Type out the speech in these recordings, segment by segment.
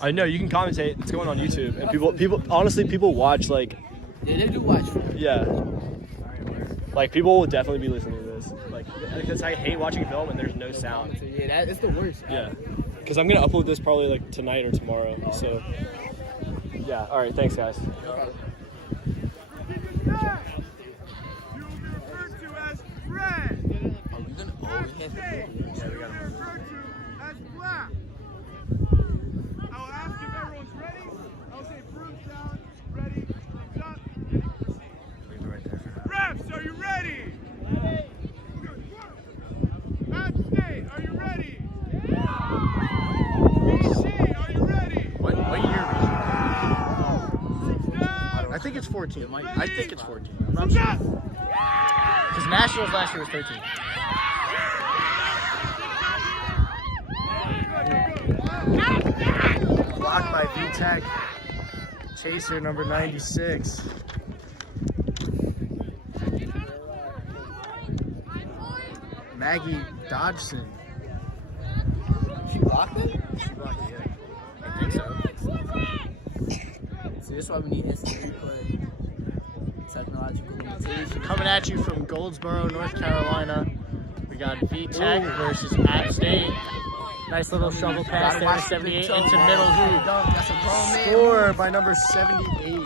I know you can commentate. It's going on YouTube, and people honestly watch like. Yeah, they do watch. Yeah. Like people will definitely be listening to this, like because I hate watching film and there's no sound. Yeah, it's the worst. Yeah. Because I'm gonna upload this probably like tonight or tomorrow. So. Yeah. All right. Thanks, guys. Refs, are you ready? App State, are you ready? BC, are you ready? What year? I think it's 14. I think it's 14. I'm not sure. Because Nationals last year was 13. Blocked by V-Tech. Chaser number 96. Maggie Dodgson. She blocked it? She blocked it, yeah. I think so. See, this is why we need instant replay. Technological limitations. Coming at you from Goldsboro, North Carolina. We got V-Tech versus App State. Nice little shovel pass there, 78 into middle hoop. That's a grown man. Score by number 78,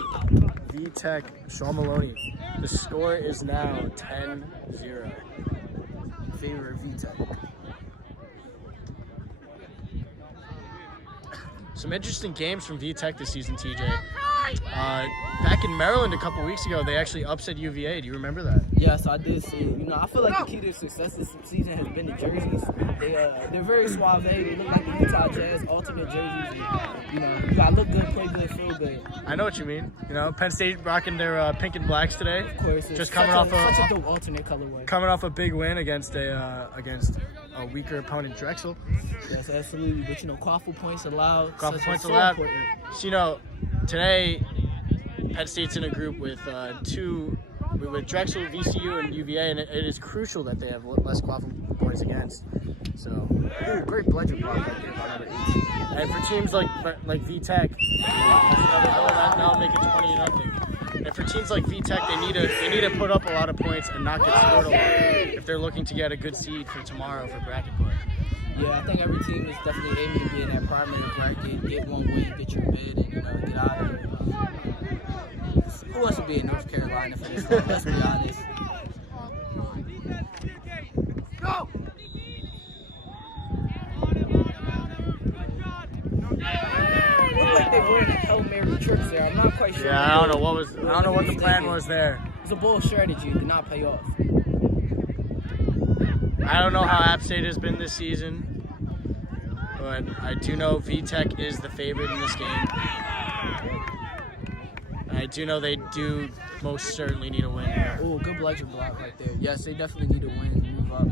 V-Tech, Sean Maloney. The score is now 10-0. Favorite V-Tech. Some interesting games from V-Tech this season, TJ. Back in Maryland a couple weeks ago, they actually upset UVA. Do you remember that? Yes, I did see it. You know, I feel like the key to success this season has been the jerseys. They're very suave. They look like the Utah Jazz alternate jerseys. You know, you gotta look good, play good, feel good. I know what you mean. You know, Penn State rocking their pink and blacks today. Of course, just such a dope alternate colorway. Coming off a big win against a weaker opponent, Drexel. Yes, absolutely. But you know, quaffle points allowed. Quaffle points allowed. So you know, today Penn State's in a group with with Drexel, VCU, and UVA, and it is crucial that they have less quaffle points against. So, great bludger block right there by number 18. And for teams like V-Tech, now make it 20-0. And for teams like V-Tech, they need to put up a lot of points and not get scored a lot if they're looking to get a good seed for tomorrow for bracket play. Yeah, I think every team is definitely aiming to be in that primary bracket, get one win, get your bid, and get out of here. Who wants to be in North Carolina for this one? Let's be honest. Go! Looked like they were in Hail Mary tricks there. I'm not quite sure. Yeah, I don't know what the plan was there. It's a bold strategy. It did not pay off. I don't know how App State has been this season, but I do know V-Tech is the favorite in this game. I do know they do most certainly need a win here. Oh, good bludger block right there. Yes, they definitely need a win, move up.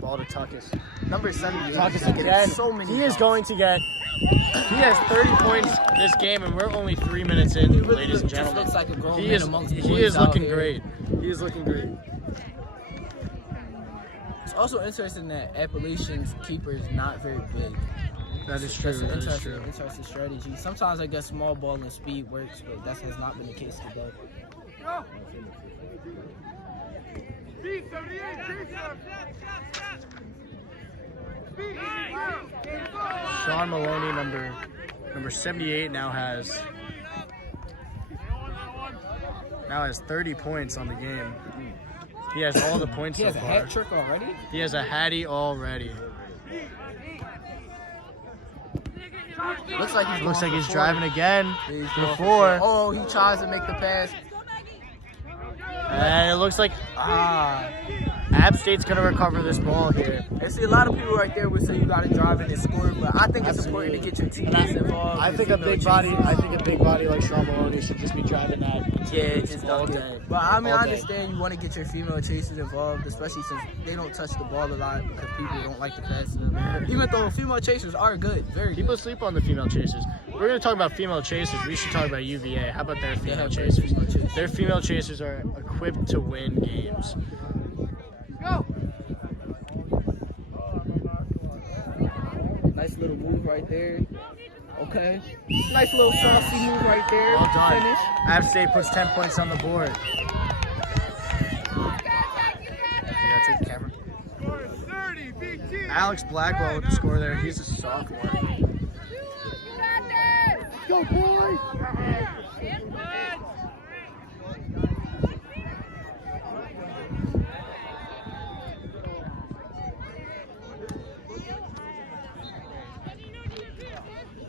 Ball to Tuckus. Number 78. Tuckus again. So many He has 30 points this game, and we're only 3 minutes in, ladies and gentlemen. Looks like a grown He man is amongst the he boys is out looking here. great. He is looking great. It's also interesting that Appalachian's keeper is not very big. That is true. That's That is true. interesting strategy. Sometimes I guess small ball and speed works, but that has not been the case today. Sean Maloney, number 78, now has 30 points on the game. He has all the points He has so a far. hat trick already? He has a hattie already. Looks like he's driving again. Before. Oh, he tries to make the pass. And it looks like App State's gonna recover this ball here. I see a lot of people right there would say you gotta drive in and score, but I think it's important to get your teammates involved. I think a big body like Sean Maloney should just be driving that. Yeah, just all dunk day. it. But I mean, All I day. understand you want to get your female chasers involved, especially since they don't touch the ball a lot because people don't like to pass to them. Even though female chasers are good, very People good. sleep on the female chasers. We're going to talk about female chasers. We should talk about UVA. How about their female chasers? female chasers. Their female chasers are equipped to win games. Go! Nice little move right there. Okay. Nice little saucy move right there. Well done. Finish. App State puts 10 points on the board. Take the camera. Score is 30, VT. Alex Blackwell with the score there. He's a sophomore. Go, boys!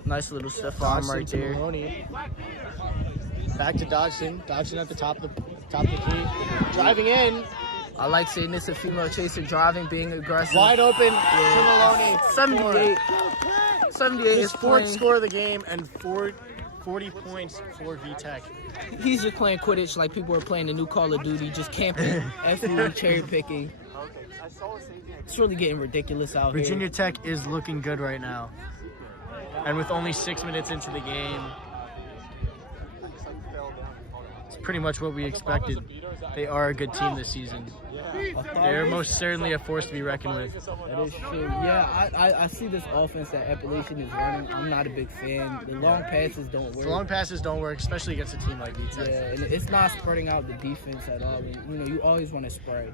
Nice little stiff arm Dodson right to there. Maloney. Back to Dodson. Dodson at the top of the key. Driving in. I like seeing this, a female chaser driving, being aggressive. Wide open to Maloney. 78. 78 His is fourth playing. score of the game and 40 points for VTech. He's just playing Quidditch like people are playing the new Call of Duty, just camping, absolutely cherry picking. It's really getting ridiculous out here. Virginia Tech is looking good right now. And with only 6 minutes into the game, it's pretty much what we expected. They are a good team this season. They're most certainly a force to be reckoned with. That is true. Yeah, I see this offense that Appalachian is running. I'm not a big fan. The long passes don't work. The long passes don't work, especially against a team like VTech. Yeah, and it's not spreading out the defense at all. And, you know, you always want to spread.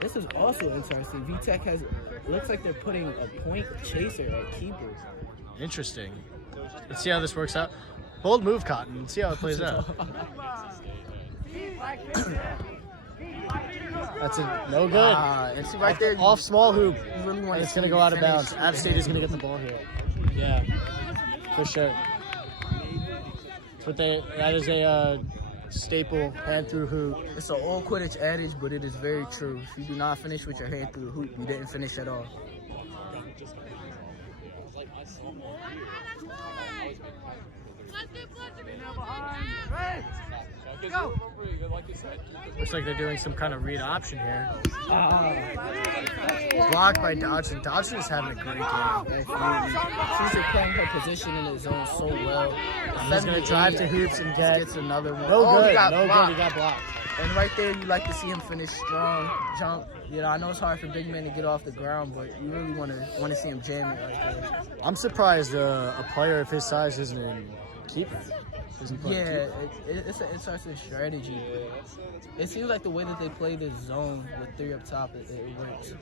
This is also interesting. VTech has, looks like they're putting a point chaser at keeper. Interesting. Let's see how this works out. Bold move, Cotton. Let's see how it plays out. That's a no good. And see right there, Off small hoop. you really want And to it's going to go out of bounds. App State is going to get the ball here. Yeah, for sure. But that is a staple hand through hoop. It's an old Quidditch adage, but it is very true. If you do not finish with your hand through the hoop, you didn't finish at all. Looks like they're doing some kind of read option here. Blocked by Dodson. Dodson is having a great game. She's playing her position in the zone so well. He's going to drive to hoops and Gets another one. no good. He got No blocked. good. He got blocked. And right there, you like to see him finish strong, jump. You know, I know it's hard for big men to get off the ground, but you really want to see him jam it right there. I'm surprised a player of his size isn't in keeper. Yeah, it's an interesting strategy, but it seems like the way that they play this zone with three up top, it works.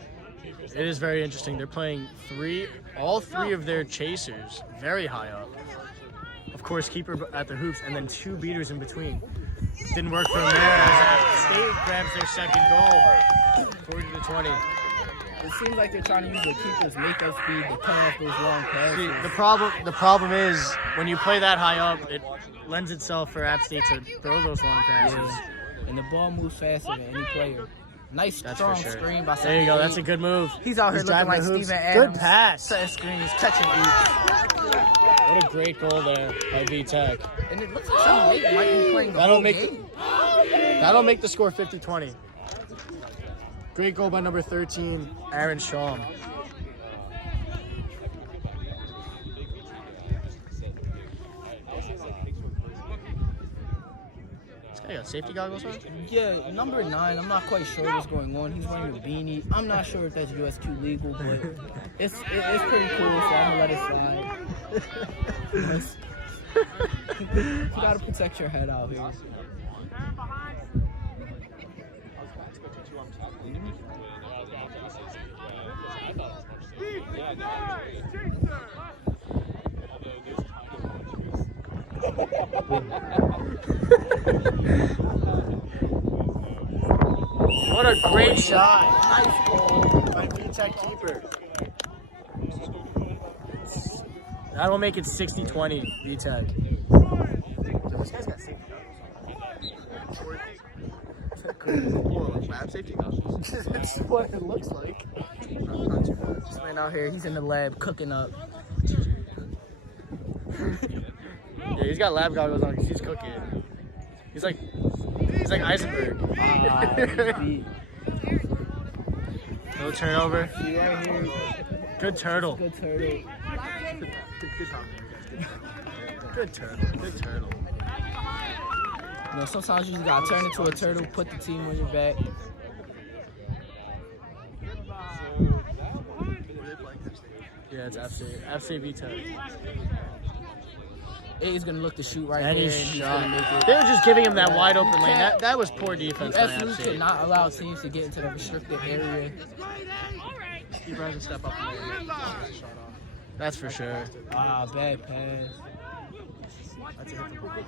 It is very interesting. They're playing all three of their chasers very high up. Of course, keeper at the hoops, and then two beaters in between. Didn't work for them there as App State grabs their second goal, 40-20. It seems like they're trying to use the keeper's makeup speed to cut off those long passes. The problem is when you play that high up, it lends itself for App State to throw those long passes. Yeah. And the ball moves faster than any player. Nice That's strong for sure. screen by There you go. That's a good move. He's out here looking driving like the hoops. Steven Adams. Good pass. Setting screens, catching each. What a great goal there by VTech. And it looks like 78 might be playing the whole game. That'll make the score 50-20. Great goal by number 13, Aaron Shaw. This guy got safety goggles on? Yeah, number 9, I'm not quite sure what's going on. He's wearing a beanie. I'm not sure if that's USQ legal, but it's pretty cool, so I'm going to let it slide. You got to protect your head out here. What a great shot. Nice goal. By VTech keeper. That'll make it 60-20 VTech. So this guy's got safety goggles. Lab safety goggles? That's what it looks like. This man out here, he's in the lab cooking up. Yeah, he's got lab goggles on because he's cooking. He's like Eisenberg. No turnover. See right here. Good turtle. Good turtle. Good turtle. Good turtle. You know, sometimes you just gotta turn into a turtle, put the team on your back. Yeah, it's App State VTech. He's gonna look to shoot right And there. he's Gonna make shot. it. They were just giving him that wide open lane. can't- That was poor You defense by App absolutely State. cannot allow teams to get into the restricted area. Steve Brown can step up and shot off. That's for sure. Ah, bad pass. That's a hit from behind.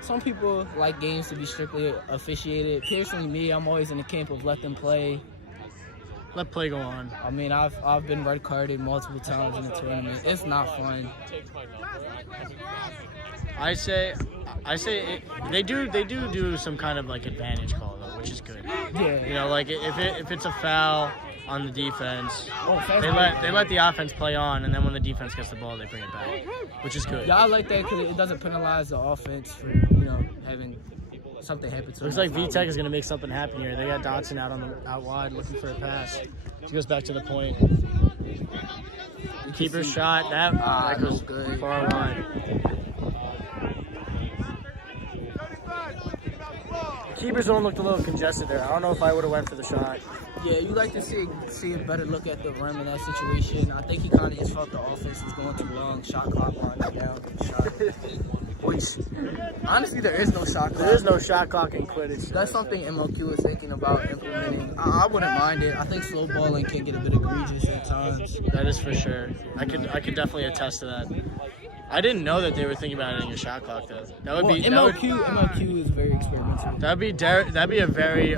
Some people like games to be strictly officiated. Personally, me, I'm always in the camp of let them play. Let play go on. I mean, I've been red carded multiple times in the tournament. It's not fun. I say they do some kind of like advantage call though, which is good. Yeah. You know, like if it's a foul on the defense, fast they break. let the offense play on, and then when the defense gets the ball, they bring it back, which is good. Yeah, I like that because it doesn't penalize the offense for having something happen to Looks them. like VTech is gonna make something happen here. They got Dotson out wide looking for a pass. He goes back to the point. Keeper shot that goes no good. far wide. Keeper's one looked a little congested there. I don't know if I would have went for the shot. Yeah, you like to see a better look at the rim in that situation. I think he kind of just felt the offense was going too long. Shot clock winding down. Which, honestly, there is no shot clock. There is no shot clock in Quidditch. That's something MLQ is thinking about implementing. I wouldn't mind it. I think slow balling can get a bit egregious at times. That is for sure. I could definitely attest to that. I didn't know that they were thinking about adding a shot clock though. That would be MLQ is very experimental. that'd be a very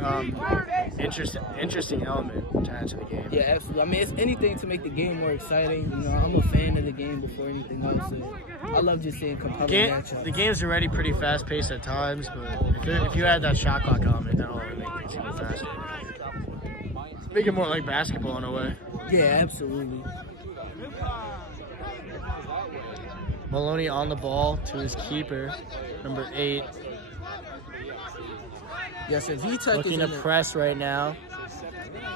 interesting element to add to the game. Yeah, absolutely. I mean, it's anything to make the game more exciting. I'm a fan of the game before anything else. So I love just seeing competitive matchups. The game's already pretty fast paced at times, but if you add that shot clock element, that'll only make things even faster. Make it more like basketball in a way. Yeah, absolutely. Maloney on the ball to his keeper, number 8. Yes, and VTech Looking is to press right now.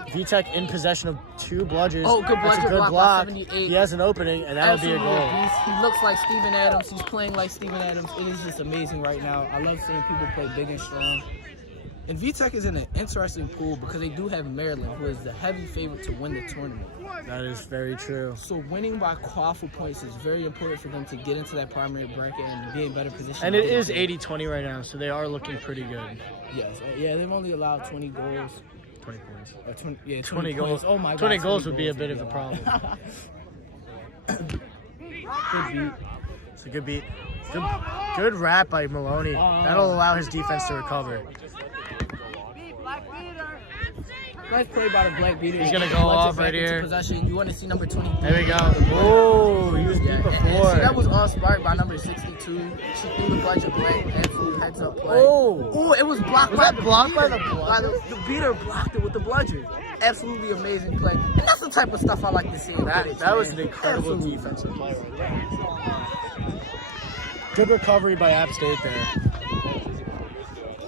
VTech in possession of 2 bludgers. Oh, good That's a bludger good block block. by 78. He has an opening, and that'll be a goal. He looks like Steven Adams. He's playing like Steven Adams. It is just amazing right now. I love seeing people play big and strong. And VTech is in an interesting pool because they do have Maryland, who is the heavy favorite to win the tournament. That is very true. So winning by quadruple points is very important for them to get into that primary bracket and be in better position. And it is 80-20 right now, so they are looking pretty good. Yes. Yeah, they've only allowed 20 goals. 20 points. 20 goals. points. Oh my God. 20 goals would be a bit of a problem. Good beat. It's a good beat. Good wrap by Maloney. That'll allow his defense to recover. Nice play by the Black Beater. He's gonna go off right here. Possession. You want to see number 23. There we go. Oh, he was deep And before. see, that was all sparked by number 62. She threw the Black Black. Absolute heads up play. Oh, it was blocked Was by that the blocked by beater. the bludger? The beater blocked it with the bludger. Absolutely amazing play. And that's the type of stuff I like to see in Quidditch, that was man. an incredible Absolutely. defensive play right there. Good recovery by App State there.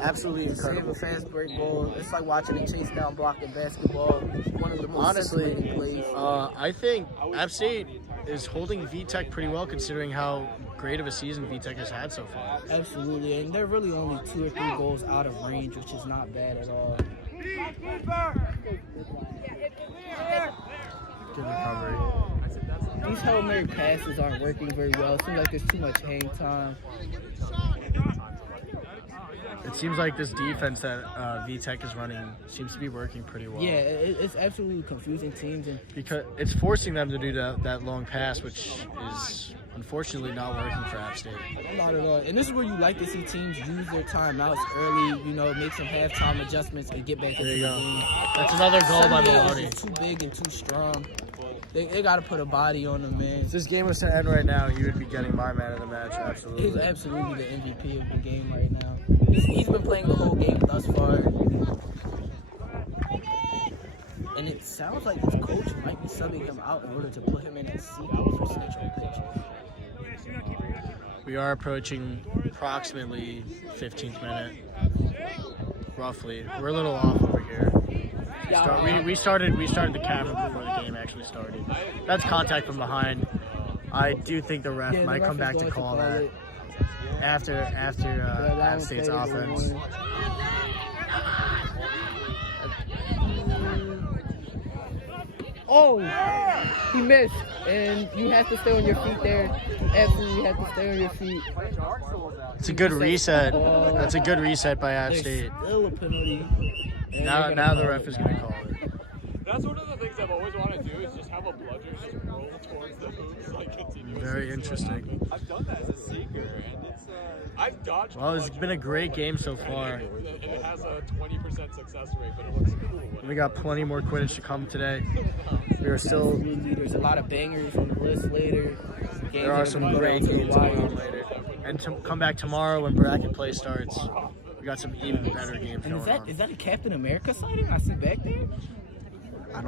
Absolutely Save incredible. a fast break goal. It's like watching a chase down block in basketball. One of the most Honestly, scintillating plays. I think App State is holding VTech pretty well considering how great of a season VTech has had so far. Absolutely, and they're really only 2 or 3 goals out of range, which is not bad at all. Good recovery. These Hail Mary passes aren't working very well. It seems like there's too much hang time. It seems like this defense that VTech is running seems to be working pretty well. Yeah, it's absolutely confusing teams. And Because it's forcing them to do that long pass, which is unfortunately not working for App State. not at all. And this is where you like to see teams use their timeouts early, make some halftime adjustments and get back into There you the go. game. That's another goal by 78 Maloney. is too big and too strong. They got to put a body on them, man. If this game was to end right now, he would be getting my man of the match, He's absolutely. absolutely the MVP of the game right now. He's been playing the whole game thus far. And it sounds like his coach might be subbing him out in order to put him in that seat for central pitch. We are approaching approximately 15th minute, roughly. We're a little off over here. We started the camera before the game actually started. That's contact from behind. I do think the ref might come back to call that after App State's offense. Oh, he missed. And you have to stay on your feet there. You absolutely have to stay on your feet. It's a good reset. That's a good reset by App State. Still a penalty. And Now the ref is going to call it. That's one of the things I've always wanted to do is just have a bludger just roll towards the hoops like continuously. Very interesting. I've done that as a seeker, and it's I've dodged. Well, it's been a great game so far. And it has a 20% success rate, but it looks cool. We got plenty more Quidditch to come today. We are still. There's a lot of bangers on the list later. There are some great games going on later. And to come back tomorrow when bracket play starts, we got some even better games And going on. is that a Captain America sighting I see back there? I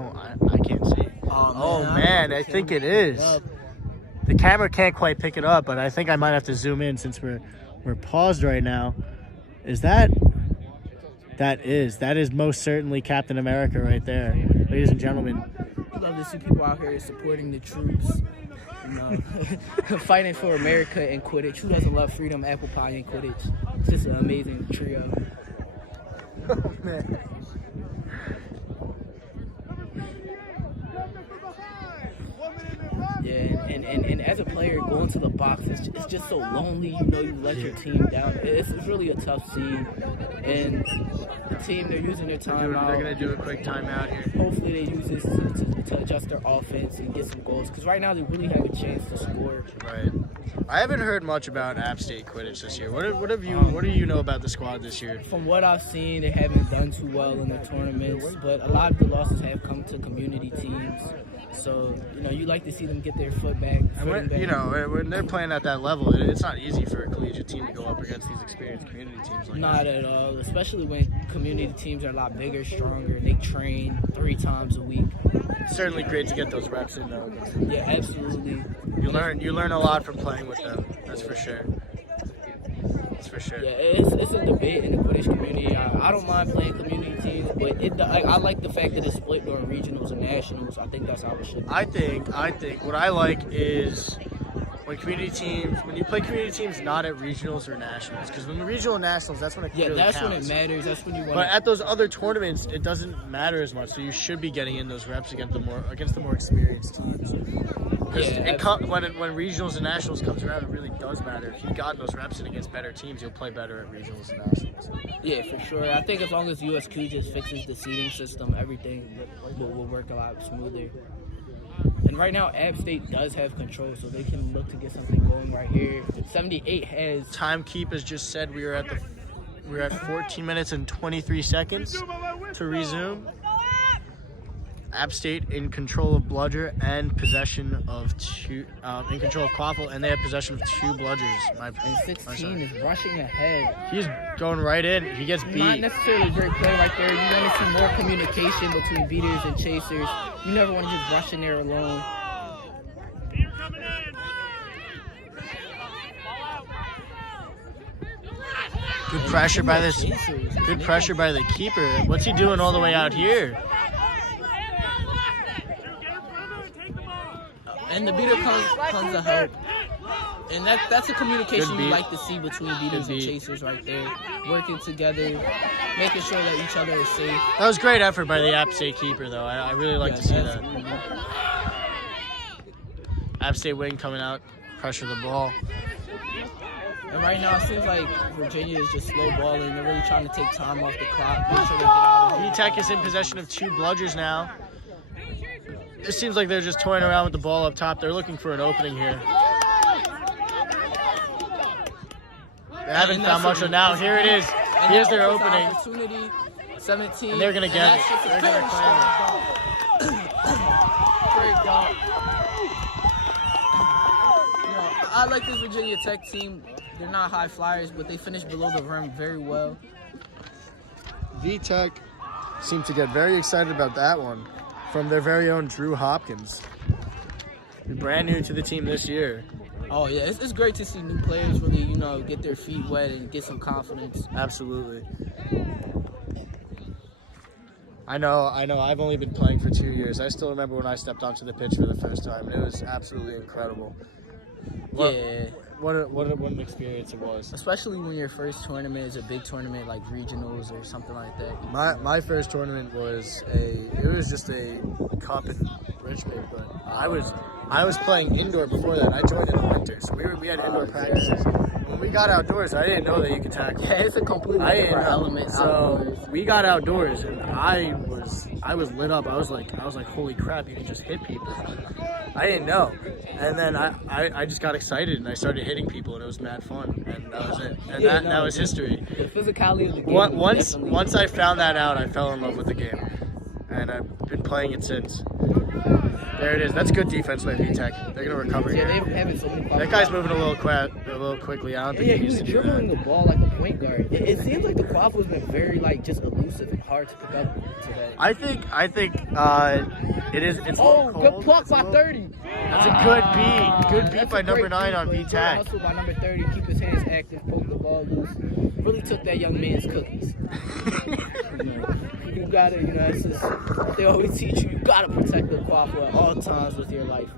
can't see. Oh man, I think it is. Up. The camera can't quite pick it up, but I think I might have to zoom in since we're paused right now. Is that is most certainly Captain America right there, ladies and gentlemen. Love to see people out here supporting the troops, you know, fighting for America and Quidditch. Who doesn't love freedom, apple pie, and Quidditch? It's just an amazing trio. Oh man. Yeah, and as a player, going to the box, it's just so lonely. You know, you let your team down. It's really a tough scene. And the team, they're using their timeout. They're going to do a quick timeout here. Hopefully they use this to adjust their offense and get some goals. Because right now they really have a chance to score. Right. I haven't heard much about App State Quidditch this year. What do you know about the squad this year? From what I've seen, they haven't done too well in their tournaments. But a lot of the losses have come to community teams. So, you know, you like to see them get their foot back. You know, when they're playing at that level, it's not easy for a collegiate team to go up against these experienced community teams like Not that. at all, especially when community teams are a lot bigger, stronger, and they train 3 times a week. It's certainly great to get those reps in, though. Yeah, absolutely. You learn a lot from playing with them. That's for sure. That's for sure. Yeah, it's a debate in the Quidditch community. I don't mind playing community teams, but I like the fact that it's split during regionals and nationals. I think that's how it should be. I think what I like is when you play community teams not at regionals or nationals, because when the regional and nationals, that's when it really that's counts. when it matters. That's when you want. But at those other tournaments, it doesn't matter as much. So you should be getting in those reps against the more experienced teams. When regionals and nationals comes around, it really does matter. If you've gotten those reps in against better teams, you'll play better at regionals and nationals. Yeah, for sure. I think as long as USQ just fixes the seating system, everything will work a lot smoother. And right now, App State does have control, so they can look to get something going right here. 78 has... Timekeep has just said we're at 14 minutes and 23 seconds to resume. App State in control of bludger and possession of in control of quaffle, and they have possession of 2 bludgers. And 16 is rushing ahead. He's going right in. He gets beat. Not necessarily a great play right there. You want to see more communication between beaters and chasers. You never want to just rush in there alone. Good pressure by this. Good pressure by the keeper. What's he doing all the way out here? And the beater comes to help. And that's a communication you like to see between beaters and chasers right there. Working together, making sure that each other is safe. That was great effort by the App State keeper, though. I really like to see that. App State wing coming out, pressure the ball. And right now, it seems like Virginia is just slow balling. They're really trying to take time off the clock, make sure they get out of it. VTech is in possession of 2 bludgers now. It seems like they're just toying around with the ball up top. They're looking for an opening here. They haven't found much, so now here it is. Here's their opening. Opportunity, 17. And they're going to get it. They're going to claim it. Great dunk. You know, I like this Virginia Tech team. They're not high flyers, but they finish below the rim very well. VTech seemed to get very excited about that one from their very own Drew Hopkins. Brand new to the team this year. Oh, yeah. It's great to see new players really, you know, get their feet wet and get some confidence. Absolutely. I know. I've only been playing for 2 years. I still remember when I stepped onto the pitch for the first time. It was absolutely incredible. Yeah. What an experience it was. Especially when your first tournament is a big tournament like regionals or something like that. My first tournament was just a cup and Richmond, but I was playing indoor before that. I joined in the winter, so we had indoor practices. When we got outdoors, I didn't know that you could tackle. Yeah, it's a completely different element. So we got outdoors, and I was lit up. I was like, holy crap, you can just hit people. I didn't know, and then I just got excited and I started hitting people, and it was mad fun, and that was it. And that was history. The physicality of the game. Once I found that out, I fell in love with the game, and I've been playing it since. There it is. That's good defense by VTech. They're gonna recover Yeah, here. they're having so many. That guy's moving a little quickly. I don't think he needs to do dribbling that. the ball like a point guard. It seems like the Quaffle's been very just elusive and hard to pick up today. I think it is. It's Oh, cold. good block by 30. That's a good beat. Good beat That's by a number great 9 beat, on but good VTech. hustle by number 30. Keep his hands active, poke the ball loose. Really took that young man's cookies. You gotta, it's just, they always teach you, you gotta protect the Quaffle at all times with your life.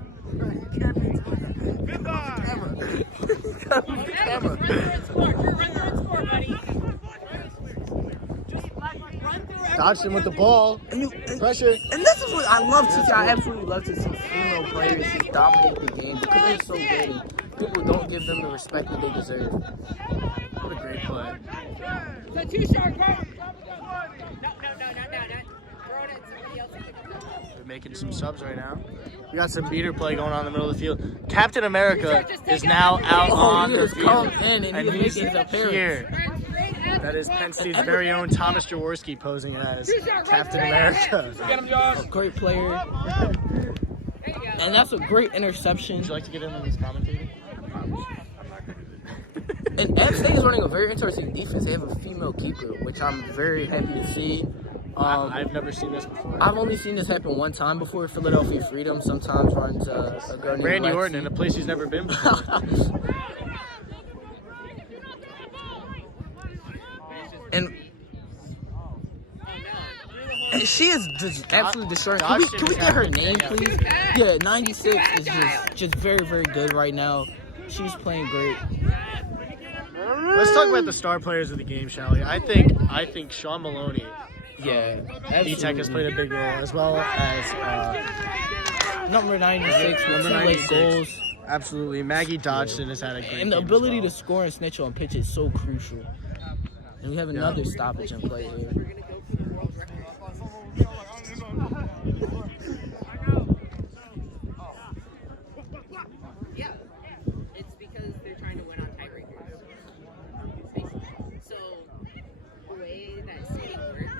Dodged him with the ball. Pressure. And this is what I love to see. I absolutely love to see female players just dominate the game because they're so good and people don't give them the respect that they deserve. What a great play. The two-shot goal. No. Throw it at somebody else. We're making some subs right now. We got some beater play going on in the middle of the field. Captain America is now out on the He has come field. in and he's making his appearance. Here. That is Penn State's very own Thomas Jaworski posing as Captain America. A great player. And that's a great interception. Would you like to get in on this commentating? And App State is running a very interesting defense. They have a female keeper, which I'm very happy to see. I've never seen this before. I've only seen this happen one time before. Philadelphia Freedom sometimes runs a girl named Randy Lexi. Orton in a place he's never been before. And she is just absolutely destroying. Can we get her name, please? Yeah, 96 is just very, very good right now. She's playing great. Let's talk about the star players of the game, shall we? I think Sean Maloney, Yeah, VTech has played a big role, as well as number 96, number 96 goals. Absolutely, Maggie Dodgson has had a great And the game ability as well. to score and snitch on pitch is so crucial. And we have another stoppage in play here. Yeah, it's because they're trying to win on tiebreakers. So the way that skating works.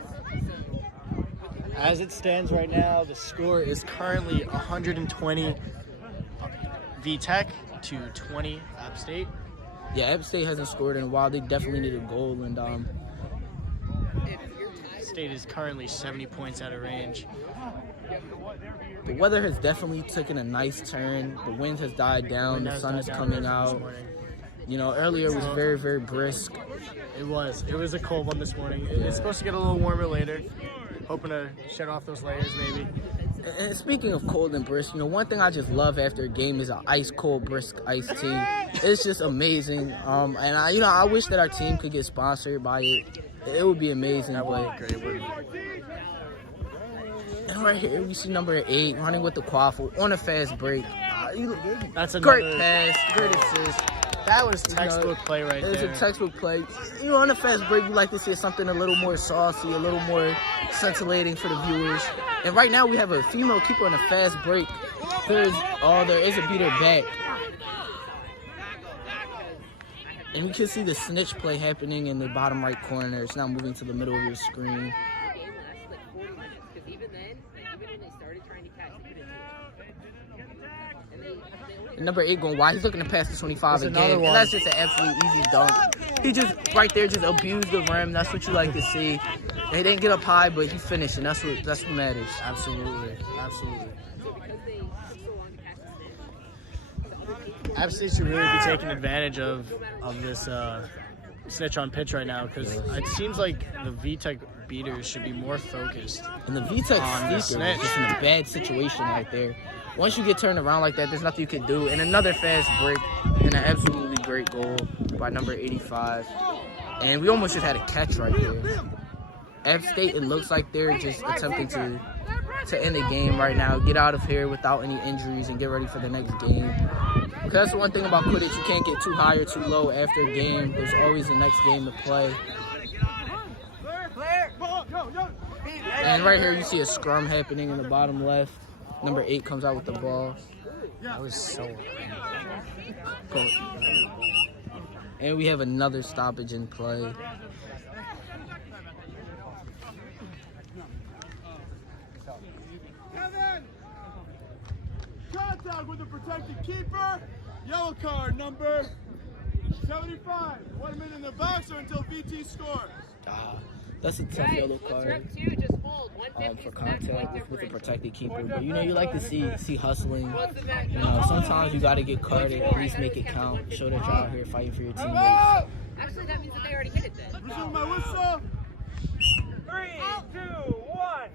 As it stands right now, the score is currently 120 VTech to 20 App State. Yeah, App State hasn't scored in a while. They definitely need a goal, and State is currently 70 points out of range. the weather has definitely taken a nice turn. The wind has died down. The sun is coming out. Earlier it was very, very brisk. It was a cold one this morning. It's supposed to get a little warmer later. Hoping to shed off those layers maybe. And speaking of cold and brisk, one thing I just love after a game is an ice cold brisk iced tea. It's just amazing. And I wish that our team could get sponsored by it. It would be amazing. That would be great, wouldn't it? And right here we see number 8 running with the Quaffle on a fast break. That's Great another pass, great assist. That was textbook play right there. It's a textbook play. On a fast break, you like to see something a little more saucy, a little more scintillating for the viewers. And right now we have a female keeper on a fast break. There is a beater back. And we can see the snitch play happening in the bottom right corner. It's now moving to the middle of your screen. And number 8 going wide. He's looking to pass to 25 There's again. another And one. that's just an absolute easy dunk. He just, right there, just abused the rim. That's what you like to see. He didn't get up high, but he finished, and that's what matters. Absolutely. App State should really be taking advantage of this snitch on pitch right now, because it seems like the VTech beaters should be more focused. And the On the VTech sneaker snitch. is just in a bad situation right there. Once you get turned around like that, there's nothing you can do. And another fast break and an absolutely great goal by number 85. And we almost just had a catch right there. App State, it looks like they're just attempting to to end the game right now. Get out of here without any injuries and get ready for the next game. Because that's the one thing about Quidditch. You can't get too high or too low after a game. There's always the next game to play. And right here you see a scrum happening in the bottom left. Number 8 comes out with the ball. That was so Cool. And we have another stoppage in play. Kevin! Contact with the protected keeper. Yellow card number 75. 1 minute in the box or until VT scores. That's a tough yellow What's card. rep 2? Just hold. For 150 is the max point contact with a difference. protected keeper. But you know, you like to see hustling. What's the max? You know, sometimes you got to get carded, at least make it count. Show that you're out here fighting for your teammates. Actually, that means that they already hit it then. Resume my whistle. 3, 2, 1.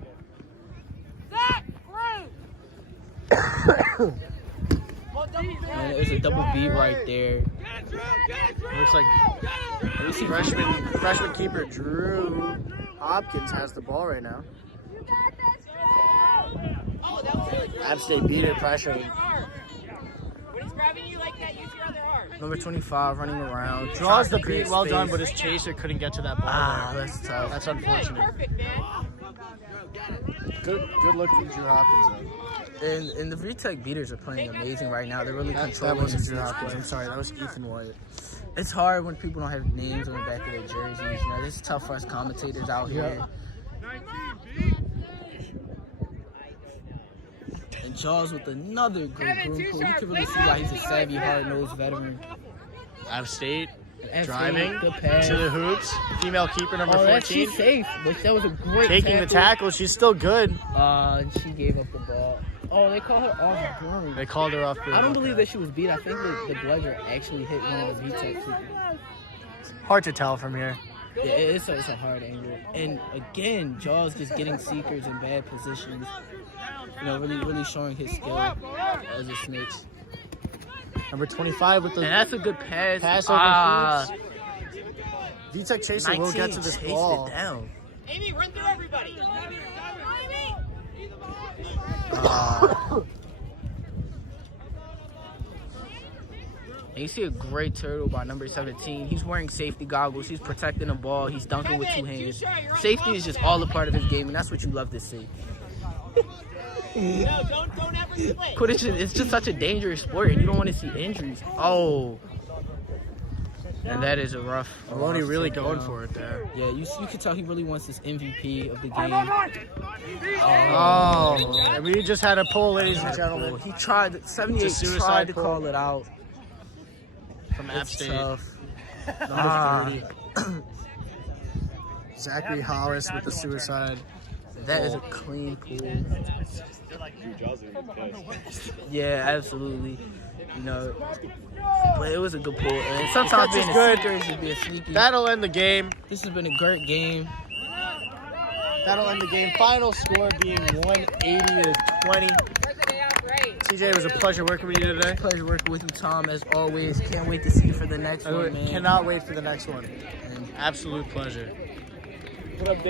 And there's a double beat right there. looks like freshman keeper Drew Hopkins has the ball right now. Oh, that was really good. App State beat it, pressure. When he's grabbing you like that, use your other arm. Number 25 running around. Draws the Create beat, well done, space. but his chaser couldn't get to that ball. Ah, there. that's tough. That's unfortunate. Perfect, man. Good look from Drew Hopkins. And the VTech beaters are playing amazing right now. They're really That controlling wasn't this Drew Hopkins. play. I'm sorry, that was Ethan White. It's hard when people don't have names on the back of their jerseys. You know, it's tough for us commentators out here. 19 beat. And Jaws with another good Kevin, broom too pull. You sharp. can really Play see why he's a fast. savvy, hard-nosed veteran. App State F driving good pass. to the hoops. Female keeper number Oh, 14. she's safe, but that was a great Taking the tackle. She's still good. And she gave up the ball. Oh, they called her off broom. They called her off. I don't believe that she was beat. I think the bludger actually hit one of the VTech people. Hard to tell from here. Yeah, it's a hard angle. And again, Jaws just getting seekers in bad positions. You know, really showing his skill as a snitch. Number 25 with the And that's a good pass. pass over hoops. VTech chaser will get to this chased ball. it down. Amy, run through everybody. And you see a great turtle by number 17. He's wearing safety goggles. He's protecting the ball. He's dunking with 2 hands. Safety is just all a part of his game, and that's what you love to see. No, don't ever split. Quidditch, it's just such a dangerous sport, and you don't want to see injuries. Oh. And that is a rough. Maloney really takedown. going for it there. Yeah, you can tell he really wants this MVP of the game. Oh, and we just had a poll, ladies and gentlemen, He tried, 78 It's a suicide tried to pull. call it out. from App It's State. tough. Number 30. Zachary Hollis with the suicide. That is a clean pull. Yeah, absolutely. You know, but it was a good pull. And sometimes Defense is being good. a seeker is just being sneaky. That'll end the game. This has been a great game. That'll end the game. Final score being 180 to 20. TJ, it was a pleasure working with you today. Pleasure working with you, Tom, as always. Can't wait to see you for the next one, man. Cannot wait for the next one. And Absolute pleasure. What up, Dave?